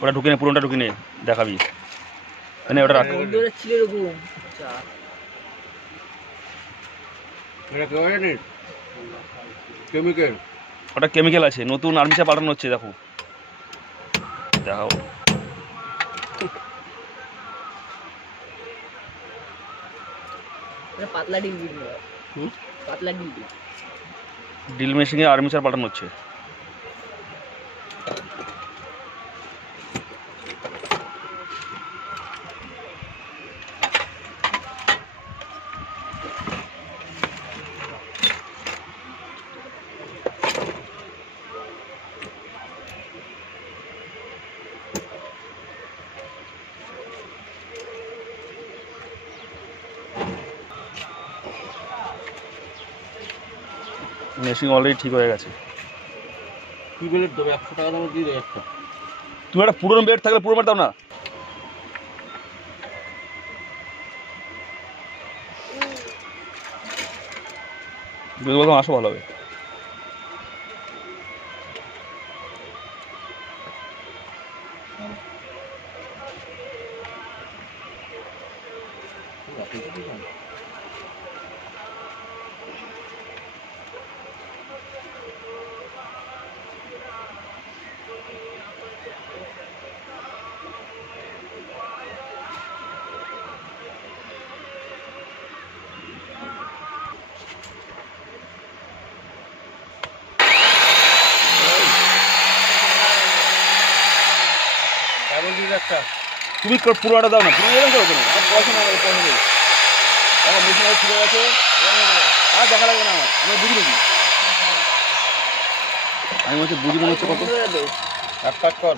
ওটা ঢুকে নে পুরোটা ঢুকে নে দেখাবি। মানে ওটা রাখ। এরকম আচ্ছা। কেমিক্যাল ওটা কেমিক্যাল আছে নতুন আর্মিচা পাঠানো হচ্ছে দেখো। দেখাও। এটা পাতলা ডিল হুম? পাতলা ডিল। ড্রিল মেশিনে আর্মিচার পাঠানো হচ্ছে। মেশিন অলরেডি ঠিক হয়ে গেছে। কি বেলেট দেবে একশো টাকা দামের দিয়ে একটা। তুমি একটা পুরনো বেড থাকলে পুরো বেড দাও না। বলতাম আসো ভালো হবে। ডাবল দিন তুমি পুরোটা দাও না তুমি এরকম করো আমার পয়সা না পয়সা নেই। দেখো মেশিন ঠিক আছে আর দেখা লাগবে না আমার। আমি বুঝি নাকি আমি বলছি বুঝি মনে হচ্ছে কত? এক কাজ কর।